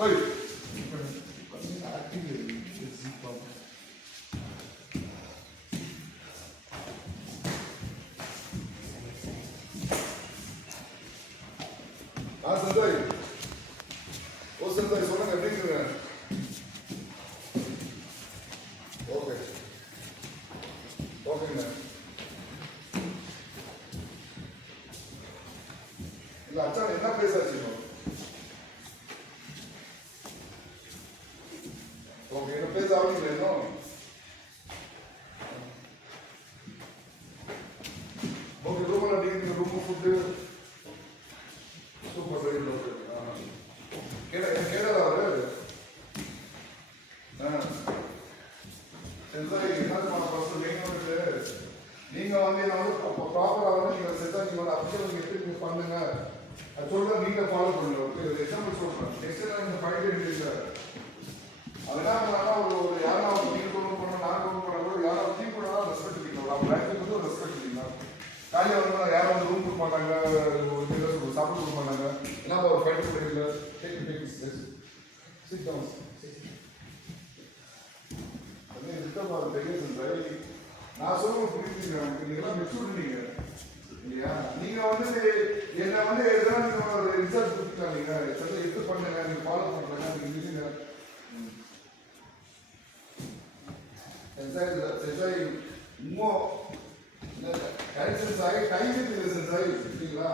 Oi. Sendai. O Sendai சொல்லுங்க எப்படி இருக்கீங்க? ஓகே. ஓகேங்க. இல்ல அச்சா என்ன பேசாச்சு? ஓகே, என்ன பேச ஆரம்பிக்கல இன்னும்? ஓகே, ரூம்ல அப்படிங்க room food super very good. கேடா அவரு சென்சாரி என்ன ஃபர்ஸ்ட் நீங்க வந்து என்ன வந்து ப்ராப்பரா வந்து நீங்க சென்சாரி நீங்க அப்சர்வ் எப்படி பண்ணுங்க அது சொல்ல நீங்க ஃபாலோ பண்ணுங்க. ஓகே, ஒரு எக்ஸாம்பிள் சொல்றேன். நெக்ஸ்ட் டைம் இந்த ஃபைட் எடுக்கல அதெல்லாம் ஒரு யாராவது நீங்க கொண்டு போனா நான் கொண்டு போனா கூட யாராவது டீம் கூட ரெஸ்பெக்ட் பண்ணிக்கலாம். அவங்க லைஃப்க்கு வந்து ரெஸ்பெக்ட் பண்ணிக்கலாம். காலையில் வந்து யாரும் வந்து ரூம் கொடுக்க மாட்டாங்க, ஒரு சாப்பிட கொடுக்க மாட்டாங்க. ஏன்னா ஒரு ஃபைட் பண்ணிக்கல சிட் டவுன் நான் சொல்லுவேன் புரியுதுங்க. நீங்கெல்லாம் மெச்சூரிட்டீங்க இல்லையா? நீங்க வந்து என்ன வந்து எதுனா நீங்க ஒரு ரிசல்ட் கொடுத்துக்கலாம். நீங்க எடுத்து பண்ணுங்க, நீங்க ஃபாலோ பண்றீங்க, நீங்க இல்லைங்க இன்னும் கரெக்ஷன் ஆகி டைம் இருக்குது சென்சாரி இல்லைங்களா?